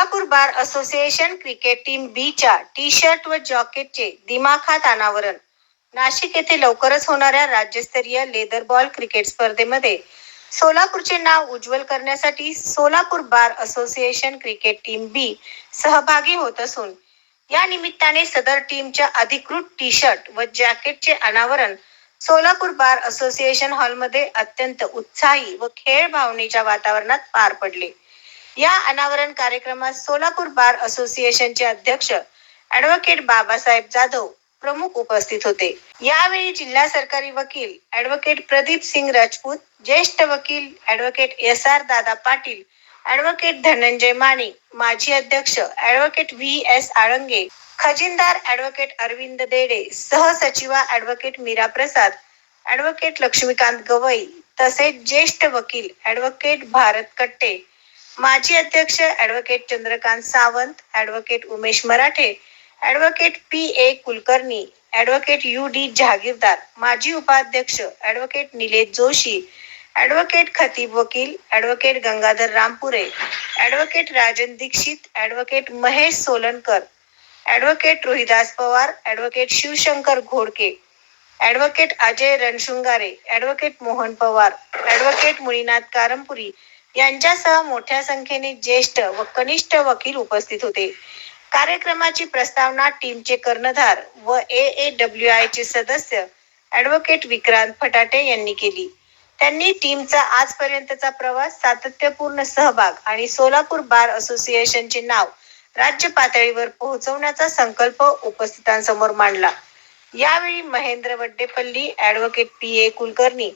Solapur bar association cricket team B च्या T shirt व जॉकेटचे दिमाखात अनावरण. नाशिक येथे लवकरच होणाऱ्या राज्यस्तरीय लेदर बॉल क्रिकेट स्पर्धेमध्ये सोलापूरचे नाव उज्ज्वल करण्यासाठी Solapur bar association cricket team B सहभागी होत असून या निमित्ताने सदर टीमच्या अधिकृत टी शर्ट व जॅकेटचे अनावरण सोलापूर बार असोसिएशन हॉलमध्ये अत्यंत उत्साही व खेळ भावनेच्या वातावरणात पार पडले. या अनावरण कार्यक्रमात सोलापूर बार असोसिएशनचे अध्यक्ष ऍडव्होकेट बाबासाहेब जाधव प्रमुख उपस्थित होते. यावेळी जिल्हा सरकारी वकील ऍडव्होकेट प्रदीप सिंग राजपूत ज्येष्ठ वकील advocate S R Dada Patil advocate Dhananjay Mane माजी अध्यक्ष ऍडव्होकेट व्ही एस आळंगे खजिनदार ऍडव्होकेट अरविंद देडे सहसचिवा ऍडव्होकेट मीरा प्रसाद ऍडव्होकेट लक्ष्मीकांत गवई तसेच ज्येष्ठ वकील ऍडव्होकेट भारत कट्टे माजी अध्यक्ष advocate Chandrakant Sawant advocate Umesh Marathe advocate P A Kulkarni advocate U D Jahagirdar माजी उपाध्यक्ष ऍडव्होकेट निलेश जोशी ऍडव्होकेट खतीब वकील advocate Gangadhar Rampure advocate Rajan Dixit advocate Mahesh Solankar advocate Rohidas Pawar advocate Shivshankar Ghodke advocate Ajay Ranshringare advocate Mohan Pawar advocate Mulinath Karampuri यांच्यासह मोठ्या संख्येने ज्येष्ठ व कनिष्ठ वकील उपस्थित होते. कार्यक्रमाची प्रस्तावना टीमचे कर्णधार व ए ए डब्ल्यू आय चे सदस्य ऍडव्होकेट विक्रांत फटाटे यांनी केली. त्यांनी टीमचा आजपर्यंतचा प्रवास सातत्यपूर्ण सहभाग आणि सोलापूर बार असोसिएशनचे नाव राज्य पातळीवर पोहोचवण्याचा संकल्प उपस्थितांसमोर मांडला. यावेळी Mahendra Vaddepalli advocate P A Kulkarni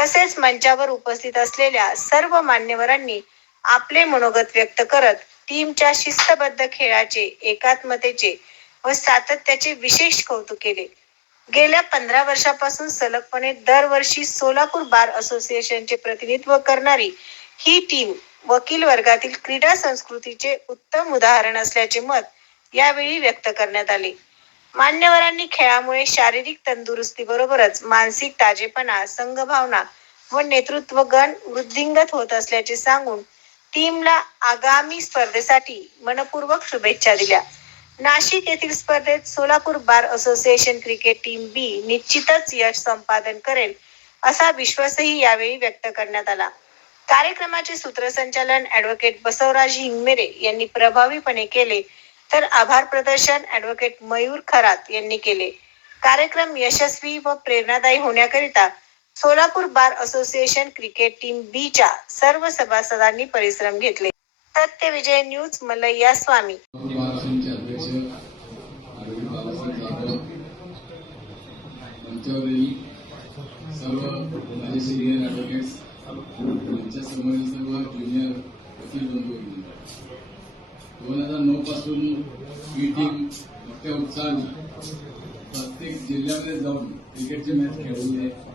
तसेच मंचावर उपस्थित असलेल्या सर्व मान्यवरांनी आपले मनोगत व्यक्त करत टीमच्या शिस्तबद्ध खेळाचे एकात्मतेचे व सातत्याचे विशेष कौतुक केले. गेल्या पंधरा वर्षापासून सलगपणे दरवर्षी सोलापूर बार असोसिएशनचे प्रतिनिधित्व करणारी ही टीम वकील वर्गातील क्रीडा संस्कृतीचे उत्तम उदाहरण असल्याचे मत यावेळी व्यक्त करण्यात आले. मान्यवरांनी खेळामुळे शारीरिक तंदुरुस्ती बरोबरच मानसिक ताजेपणा संघभावना व नेतृत्व गण वृद्धिंगत होत असल्याचे सांगून टीमला आगामी स्पर्धेसाठी मनपूर्वक शुभेच्छा दिल्या. नाशिक येथील स्पर्धेत Solapur bar association cricket team B निश्चितच यश संपादन करेल असा विश्वासही यावेळी व्यक्त करण्यात आला. कार्यक्रमाचे सूत्रसंचालन ऍडव्होकेट बसवराज हिंगमेरे यांनी प्रभावीपणे केले तर आभार प्रदर्शन ऍडव्होकेट मयूर खरात यांनी केले. कार्यक्रम यशस्वी व प्रेरणादायी होण्याकरिता Solapur bar association cricket team B च्या सर्व सभासदांनी परिश्रम घेतले. सत्य विजय न्यूज मलय्या स्वामी. सर्व माझे सिनियर ॲडव्होकेट्स यांच्या समोरील सर्व ज्युनियर वकील बंधू दोन हजार नऊ पासून ही टीम मोठ्या उत्साहाने प्रत्येक जिल्ह्यामध्ये जाऊन क्रिकेटचे मॅच खेळवली आहे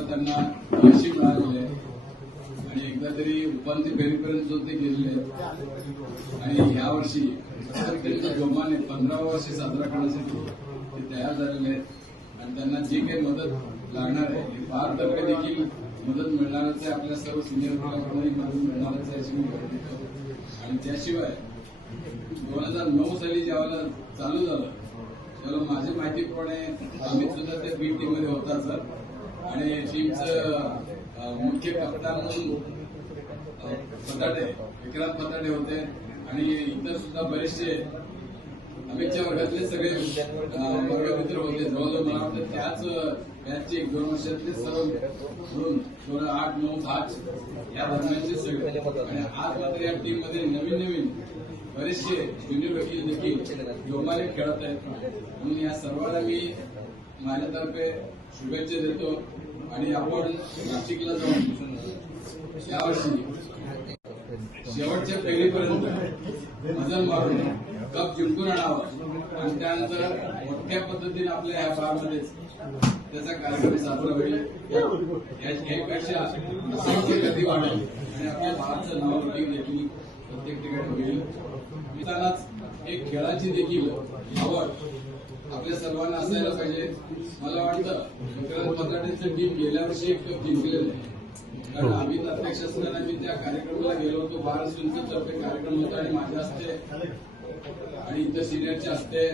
वेळा त्यांना यशही मिळालेले आहे आणि एकदा तरी उपांत्य फेरीपर्यंत सुद्धा गेलेले. आहेत आणि ह्या वर्षी त्यांच्या जोमाने पंधराव्या वर्षी साजरा करण्यासाठी ते तयार झालेले आहेत. आणि त्यांना जी काही मदत लागणार आहे ही पारतर्फे देखील मदत मिळणारच आहे आपल्या सर्व सिनियर प्लेयरकडूनही मदत मिळणारच आहे अशी मी गरज देतो आणि त्याशिवाय दोन हजार नऊ साली ज्यावेळेला चालू झालं त्यावेळेला माझी माहितीप्रमाणे अमित सुद्धा त्या बी टीममध्ये होता सर. आणि टीमचं मुख्य कप्तान म्हणून अं, विक्रांत फताडे होते. आणि इतर सुद्धा बरेचसे अमितच्या वर्गातले सगळे वर्गमित्र होते जवळजवळ मला वाटतं त्याच मॅचचे एक दोन वर्षातले सर्व म्हणून दोन आठ नऊ दहा या दरम्यानचे सगळे. आणि आज मात्र या टीममध्ये नवीन नवीन बरेचसे ज्युनियर वकील देखील जोमाने खेळत आहेत. म्हणून या सर्वांना मी माझ्यातर्फे शुभेच्छा देतो आणि आपण नाशिकला जाऊन यावर्षी शेवटच्या फेरीपर्यंत वजन मारून कप जिंकून आणावं. आणि त्यानंतर मोठ्या पद्धतीने आपल्या ह्या भागामध्ये त्याचा कार्यक्रम साजरा होईल. या- यापेक्षा असंख्य गती वाढेल. आणि आपल्या भागाचं नाव देखील देखील प्रत्येक ठिकाणी होईल. मित्रांनाच एक खेळाची देखील आवड आपल्या सर्वांना असायला पाहिजे. मला वाटतं विक्रांत पत्राटेचं टीम गेल्या वर्षी एक कप जिंकलेलं आहे. कारण आम्ही अध्यक्ष असताना मी त्या कार्यक्रमाला गेलो होतो. बाळ तर्फे कार्यक्रम होता आणि माझ्या हस्ते आणि इतर सिनियरचे हस्ते.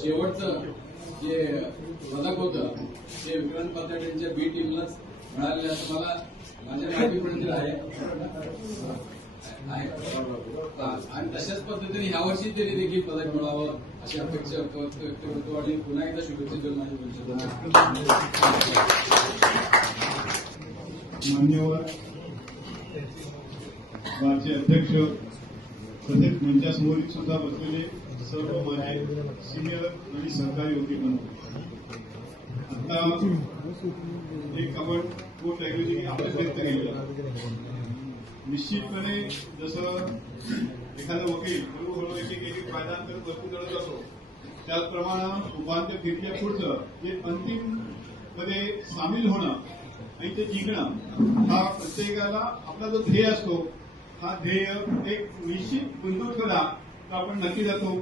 शेवटचं जे पदक होतं ते विक्रांत पातळ बी टीमलाच मिळालेलं असं मला माझ्या माहितीपर्यंत आहे. आणि तशाच पद्धतीने यावर्षी तरी देखील पदक मिळावं अशी अपेक्षा व्यक्त करतो. आणि पुन्हा एकदा शुभेच्छा देऊन माझी मान्यवर माझे अध्यक्ष तसेच मंचासमोर सुद्धा बसलेले सर्व माझे सिनियर आणि सहकारी होते पण आता एक आपण कोर्ट लँग्वेज आपण व्यक्त केलेला निश्चितपणे जसं एखादा वकील हळूहळू एक एक एक कायद्यांतर वस्तू करत जातो त्याचप्रमाणे उपांत्य फिरच्या पुढचं जे अंतिममध्ये सामील होणं आणि ते जिंकणं हा प्रत्येकाला आपला जो ध्येय असतो हा ध्येय एक निश्चित गुंतवणुकीला तर आपण नक्की जातो.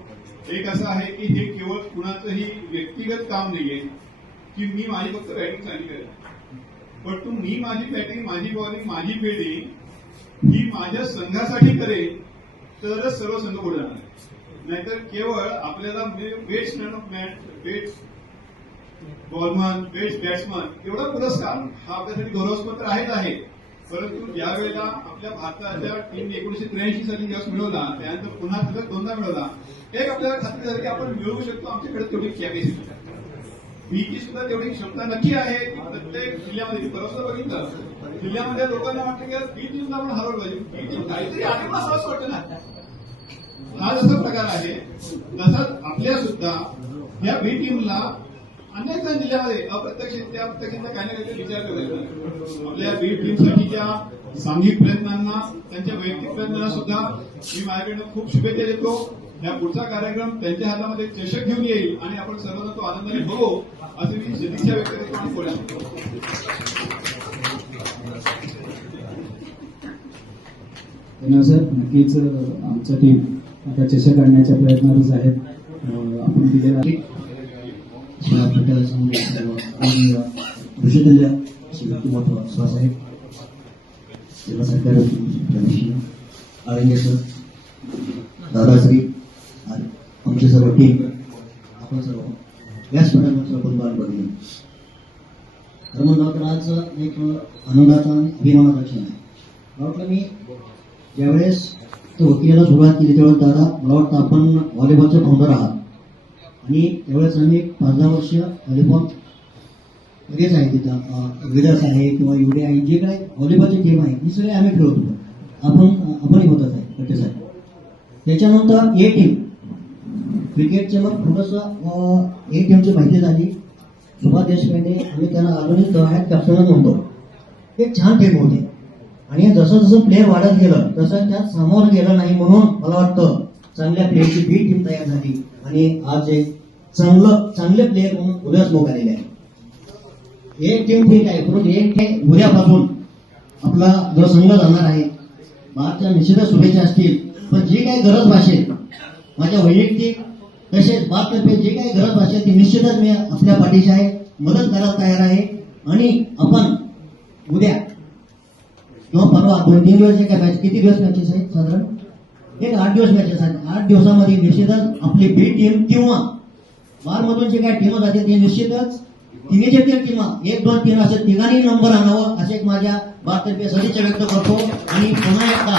एक असं आहे की हे केवळ कुणाचंही व्यक्तिगत काम नाहीये की मी माझी फक्त बॅटिंग चांगली करेन. पण तू मी माझी बॅटिंग माझी बॉलिंग माझी फिल्डिंग ही माझ्या संघासाठी करेल तरच सर्व संघ पुढे जाणार नाहीतर केवळ आपल्याला best best bowlman best batsman एवढा पुरस्कार हा आपल्यासाठी गौरवस्पद तर आहेच आहे. परंतु ज्या वेळेला आपल्या भारताच्या टीमने एकोणीशे त्र्याऐंशी साली ज्यावेळेस मिळवला त्यानंतर पुन्हा सलग दोनदा मिळवला एक आपल्याला खात्री झाली की आपण मिळवू शकतो आमच्याकडे तेवढी कॅपॅसिटी बीची सुद्धा तेवढी क्षमता नक्की आहे की प्रत्येक जिल्ह्यामध्ये. परत बघितलं. जिल्ह्यामध्ये लोकांना वाटतं की यार बी टीमला आपण हरवलं पाहिजे. बी टीम काहीतरी आहे मला असं वाटतं ना. हा जसा प्रकार आहे तसाच आपल्या सुद्धा या बी टीमला अनेक जण जिल्ह्यामध्ये अप्रत्यक्षरित्या प्रत्यक्षरित्या काही ना काहीतरी विचार करायचा आपल्या बी टीमसाठीच्या सामूहिक प्रयत्नांना त्यांच्या वैयक्तिक प्रयत्नांना सुद्धा मी माझ्याकडनं खूप शुभेच्छा देतो. या पुढचा कार्यक्रम त्यांच्या हातामध्ये चषक घेऊन येईल आणि आपण सर्वजण तो आनंदाने बघू असं मी सदिच्छा व्यक्त करतो आणि बोलतो धन्यवाद सर. नक्कीच आमचं टीम आता चषक आणण्याच्या प्रयत्नातच आहेत आपण दिलेला शिवाय श्री मोठं स्वसाहेब जिल्हा सरकार आरंगे सर. दादाश्री. आमची सर्व टीम आपण सर्व. याच मॅडमचं कुटुंबान बघून खरं म्हणलं आज एक आनंदाचा आणि अभिमानाचा क्षण आहे. मला वाटलं मी ज्यावेळेस तो वकिलाला सुरुवात केली त्यावेळेस दादा मला वाटतं आपण व्हॉलीबॉलचे फाउंडर आहात. आणि त्यावेळेस आम्ही पाच दहा वर्ष व्हॉलीबॉल मध्येच आहे तिथं विदर्स आहे किंवा युडे आहे जे काय व्हॉलीबॉलचे टीम आहे हे सगळे आम्ही खेळत होतो. आपण आपणही होतच आहे कट्टे साहेब त्याच्यानंतर ए टीम क्रिकेटचे मग थोडंसं एक टीमची माहिती झाली. सुभाष देशपांडे आम्ही त्यांना आधुनिक आहेत कॅप्टनच म्हणतो एक छान टीम होती. आणि जसं जसं प्लेअर वाढत गेलं तसं त्यात सामोरं गेलं नाही म्हणून मला वाटतं चांगल्या प्लेअरची बी टीम तयार झाली. आणि आज एक चांगलं चांगले प्लेअर म्हणून उद्याच लोक आलेले आहे एक टीम ठीक आहे परंतु एक हे उद्यापासून आपला जो संघ जाणार आहे. बाहेरच्या निश्चितच शुभेच्छा असतील. पण जी काही गरज भाषेत माझ्या वैयक्तिक तसेच बापतर्फे जे काही गरज असेल ती निश्चितच मी आपल्या पाठीशी आहे. मदत करायला तयार आहे. आणि आपण उद्या किंवा परवा दोन तीन दिवस काय मॅच किती दिवस मॅचेस आहेत साधारण? एक आठ दिवस मॅचेस आहेत. आठ दिवसामध्ये निश्चितच आपली बी टीम किंवा बारमधून जे काय टीम जाते ते निश्चितच तिन्हीचे तीन टीमा एक दोन तीन असे तिघांनी नंबर आणावं असे एक माझ्या बारतर्फे सदिच्छा व्यक्त करतो. आणि पुन्हा एकदा